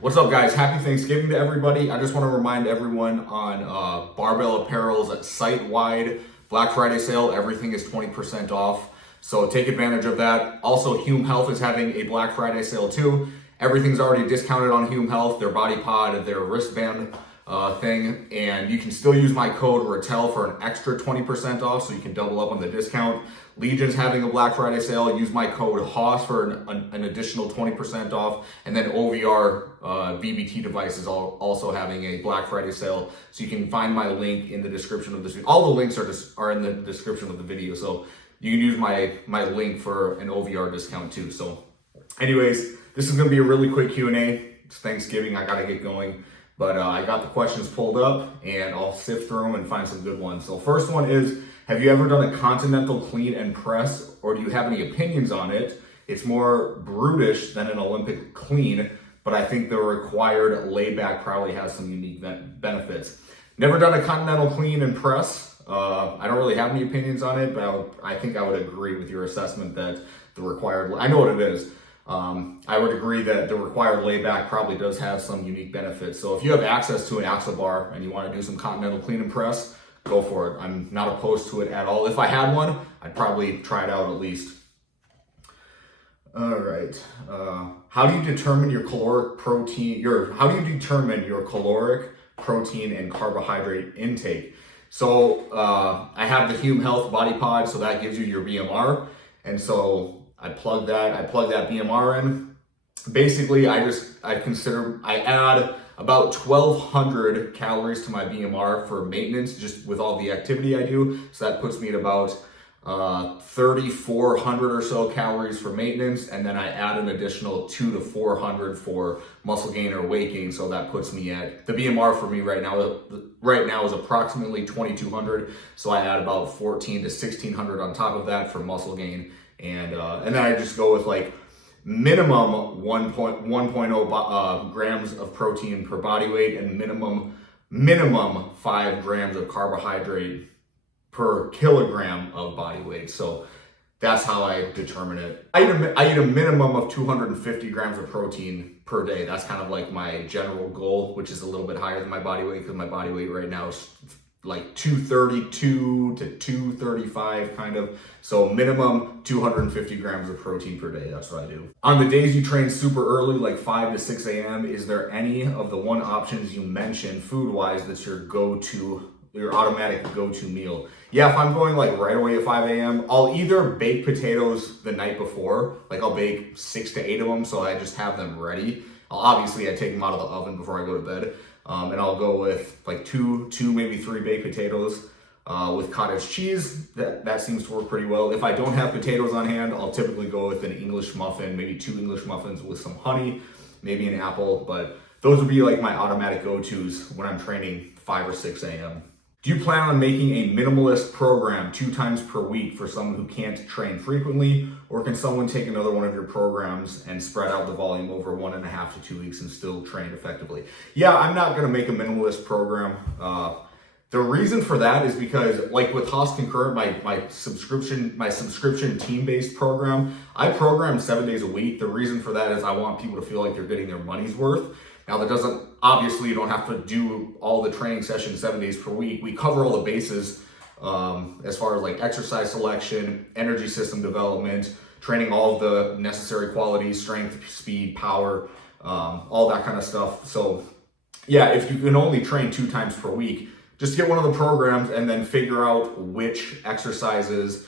What's up, guys? Happy Thanksgiving to everybody. I just want to remind everyone on Barbell Apparel's site-wide Black Friday sale, everything is 20% off. So take advantage of that. Also, Hume Health is having a Black Friday sale too. Everything's already discounted on Hume Health, their body pod, their wristband thing, and you can still use my code RATEL for an extra 20% off, so you can double up on the discount. Legion's having a Black Friday sale. Use my code HOSS for an additional 20% off, and then OVR VBT devices also having a Black Friday sale. So you can find my link in the description of this video. All the links are in the description of the video, so you can use my link for an OVR discount too. So anyways, this is going to be a really quick Q&A. It's Thanksgiving, I gotta get going. But I got the questions pulled up and I'll sift through them and find some good ones. So first one is, have you ever done a Continental clean and press, or do you have any opinions on it? It's more brutish than an Olympic clean, but I think the required layback probably has some unique benefits. Never done a Continental clean and press. I don't really have any opinions on it, but I think I would agree with your assessment that the required, I know what it is. I would agree that the required layback probably does have some unique benefits. So if you have access to an axle bar and you want to do some Continental clean and press, go for it. I'm not opposed to it at all. If I had one, I'd probably try it out at least. All right. How do you determine your caloric protein, and carbohydrate intake? So I have the Hume Health Body Pod, so that gives you your BMR. And so I plug that BMR in. Basically, I add about 1,200 calories to my BMR for maintenance, just with all the activity I do. So that puts me at about 3,400 or so calories for maintenance, and then I add an additional 200 to 400 for muscle gain or weight gain. So that puts me at, the BMR for me right now is approximately 2,200. So I add about 1,400 to 1,600 on top of that for muscle gain. And then I just go with like minimum 1.0 grams of protein per body weight and minimum 5 grams of carbohydrate per kilogram of body weight. So that's how I determine it. I eat a minimum of 250 grams of protein per day. That's kind of like my general goal, which is a little bit higher than my body weight, because my body weight right now is like 232 to 235 kind of. So minimum 250 grams of protein per day. That's what I do. On the days you train super early, like 5 to 6 a.m., is there any of the one options you mentioned food-wise that's your automatic go-to meal? Yeah, if I'm going like right away at 5 a.m., I'll either bake potatoes the night before, like I'll bake 6 to 8 of them, so I just have them ready. I take them out of the oven before I go to bed. And I'll go with like two, maybe 3 baked potatoes with cottage cheese. That seems to work pretty well. If I don't have potatoes on hand, I'll typically go with an English muffin, maybe 2 English muffins with some honey, maybe an apple. But those would be like my automatic go-tos when I'm training 5 or 6 a.m. Do you plan on making a minimalist program 2 times per week for someone who can't train frequently? Or can someone take another one of your programs and spread out the volume over 1.5 to 2 weeks and still train effectively? Yeah, I'm not going to make a minimalist program. The reason for that is because, like with Haas Concurrent, my subscription team-based program, I program 7 days a week. The reason for that is I want people to feel like they're getting their money's worth. Now that doesn't, obviously you don't have to do all the training sessions 7 days per week. We cover all the bases as far as like exercise selection, energy system development, training all of the necessary qualities, strength, speed, power, all that kind of stuff. So yeah, if you can only train 2 times per week, just get one of the programs and then figure out which exercises,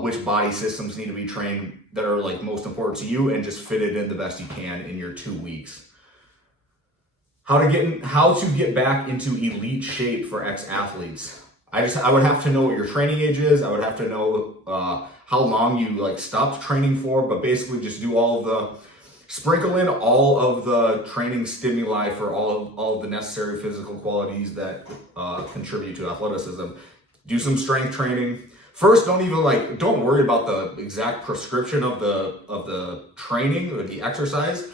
which body systems need to be trained that are like most important to you, and just fit it in the best you can in your 2 weeks. How to get back into elite shape for ex-athletes. I would have to know what your training age is. I would have to know how long you like stopped training for, but basically just do sprinkle in all of the training stimuli for all of the necessary physical qualities that contribute to athleticism. Do some strength training. First, don't worry about the exact prescription of the training or the exercise.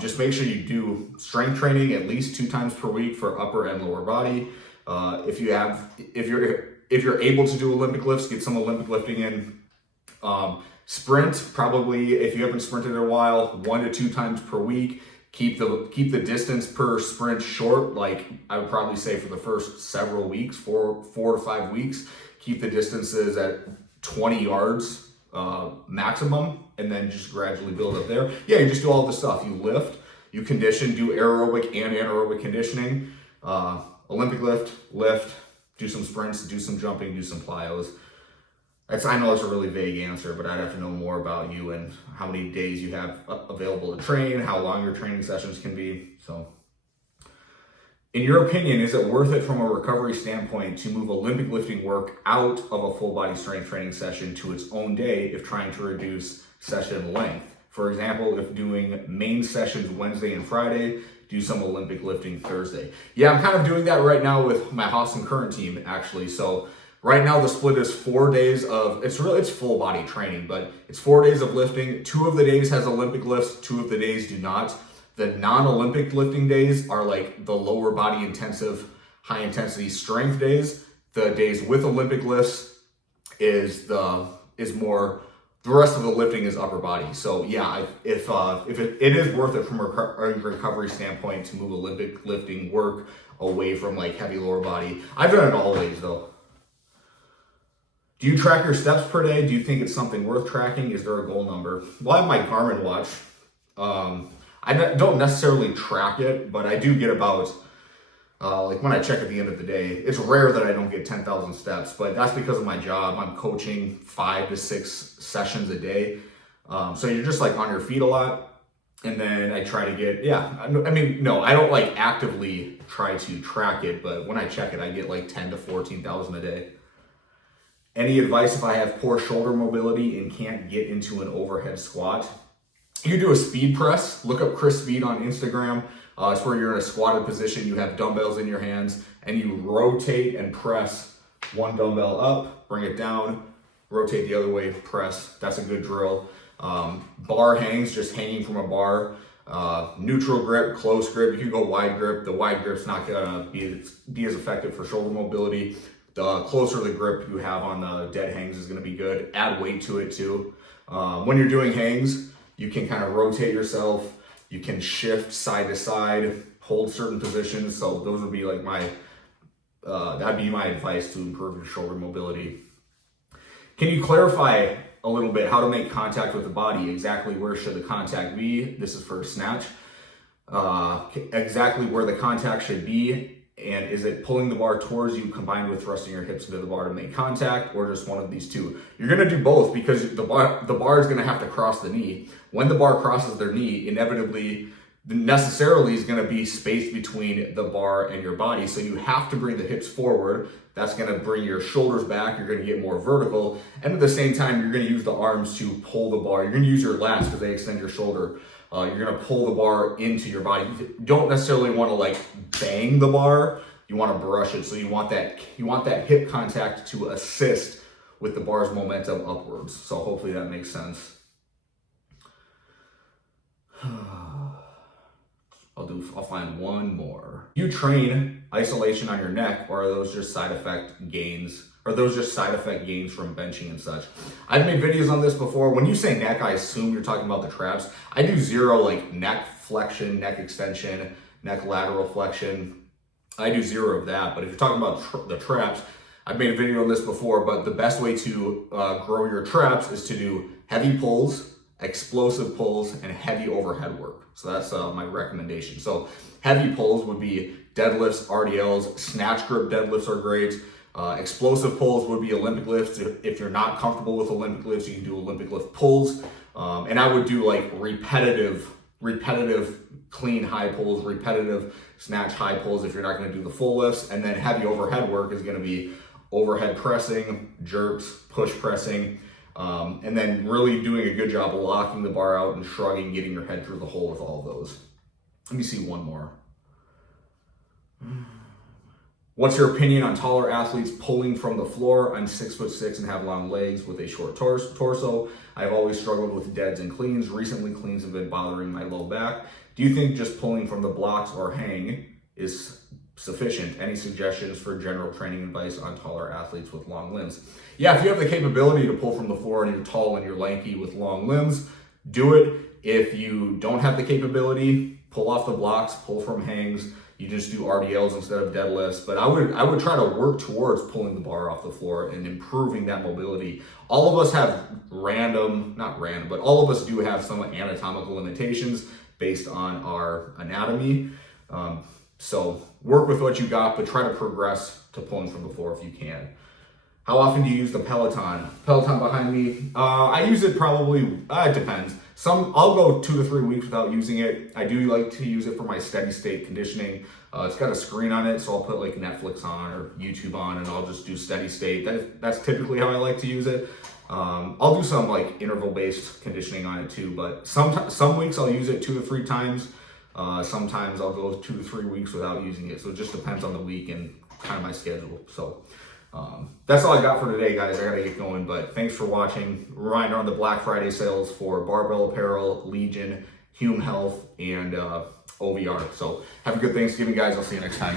Just make sure you do strength training at least 2 times per week for upper and lower body. If you're able to do Olympic lifts, get some Olympic lifting in. Sprint, probably if you haven't sprinted in a while, 1 to 2 times per week. Keep the distance per sprint short. Like I would probably say for the first several weeks, 4 to 5 weeks, keep the distances at 20 yards maximum, and then just gradually build up there. Yeah, you just do all the stuff. You lift, you condition, do aerobic and anaerobic conditioning, Olympic lift, do some sprints, do some jumping, do some plyos. I know it's a really vague answer, but I'd have to know more about you and how many days you have available to train, how long your training sessions can be. So, in your opinion, is it worth it from a recovery standpoint to move Olympic lifting work out of a full body strength training session to its own day if trying to reduce session length? For example, if doing main sessions Wednesday and Friday, do some Olympic lifting Thursday. Yeah, I'm kind of doing that right now with my Concurrent team, actually. So right now the split is 4 days of, it's full body training, but it's 4 days of lifting. 2 of the days has Olympic lifts, 2 of the days do not. The non-Olympic lifting days are like the lower body intensive, high intensity strength days. The days with Olympic lifts is more, the rest of the lifting is upper body. So yeah, if it is worth it from a recovery standpoint to move Olympic lifting work away from like heavy lower body. I've done it always though. Do you track your steps per day? Do you think it's something worth tracking? Is there a goal number? Well, I have my Garmin watch. I don't necessarily track it, but I do get about, like when I check at the end of the day, it's rare that I don't get 10,000 steps, but that's because of my job. I'm coaching 5 to 6 sessions a day. So you're just like on your feet a lot. And then I try to get, no, I don't like actively try to track it, but when I check it, I get like 10 to 14,000 a day. Any advice if I have poor shoulder mobility and can't get into an overhead squat? You do a speed press. Look up Chris Speed on Instagram. It's where you're in a squatted position. You have dumbbells in your hands and you rotate and press one dumbbell up, bring it down, rotate the other way, press. That's a good drill. Bar hangs, just hanging from a bar. Neutral grip, close grip. You can go wide grip. The wide grip's not gonna be as effective for shoulder mobility. The closer the grip you have on the dead hangs is gonna be good. Add weight to it too. When you're doing hangs, you can kind of rotate yourself. You can shift side to side, hold certain positions. So those would be like that'd be my advice to improve your shoulder mobility. Can you clarify a little bit how to make contact with the body? Exactly where should the contact be? This is for Snatch. Exactly where the contact should be. And is it pulling the bar towards you combined with thrusting your hips into the bar to make contact, or just one of these two? You're gonna do both because the bar is gonna have to cross the knee. When the bar crosses their knee, necessarily is gonna be space between the bar and your body. So you have to bring the hips forward. That's gonna bring your shoulders back. You're gonna get more vertical. And at the same time, you're gonna use the arms to pull the bar. You're gonna use your lats because they extend your shoulder. You're gonna pull the bar into your body. You don't necessarily wanna like bang the bar. You wanna brush it. So you want that hip contact to assist with the bar's momentum upwards. So hopefully that makes sense. I'll find one more. You train isolation on your neck, or are those just side effect gains? Are those just side effect gains from benching and such? I've made videos on this before. When you say neck, I assume you're talking about the traps. I do zero like neck flexion, neck extension, neck lateral flexion. I do zero of that. But if you're talking about the traps, I've made a video on this before, but the best way to grow your traps is to do heavy pulls, explosive pulls, and heavy overhead work. So that's my recommendation. So heavy pulls would be deadlifts, RDLs, snatch grip deadlifts are great. Explosive pulls would be Olympic lifts. If you're not comfortable with Olympic lifts, you can do Olympic lift pulls. And I would do like repetitive clean high pulls, repetitive snatch high pulls if you're not gonna do the full lifts. And then heavy overhead work is gonna be overhead pressing, jerks, push pressing, and then really doing a good job of locking the bar out and shrugging, getting your head through the hole with all of those. Let me see one more. What's your opinion on taller athletes pulling from the floor? I'm 6'6" and have long legs with a short torso. I've always struggled with deads and cleans. Recently, cleans have been bothering my low back. Do you think just pulling from the blocks or hang is sufficient? Any suggestions for general training advice on taller athletes with long limbs? Yeah, if you have the capability to pull from the floor and you're tall and you're lanky with long limbs, do it. If you don't have the capability, pull off the blocks, pull from hangs. You just do RDLs instead of deadlifts. But I would try to work towards pulling the bar off the floor and improving that mobility. All of us have all of us do have some anatomical limitations based on our anatomy. So work with what you got, but try to progress to pulling from the floor if you can. How often do you use the Peloton? Peloton behind me, I use it probably, it depends. I'll go 2 to 3 weeks without using it. I do like to use it for my steady state conditioning. It's got a screen on it, so I'll put like Netflix on or YouTube on and I'll just do steady state. That's typically how I like to use it. I'll do some like interval based conditioning on it too, but some weeks I'll use it 2 to 3 times. Sometimes I'll go 2 to 3 weeks without using it. So it just depends on the week and kind of my schedule. So that's all I got for today, guys. I gotta get going, but thanks for watching. Reminder on the Black Friday sales for Barbell Apparel, Legion, Hume Health, and OVR. So have a good Thanksgiving, guys. I'll see you next time.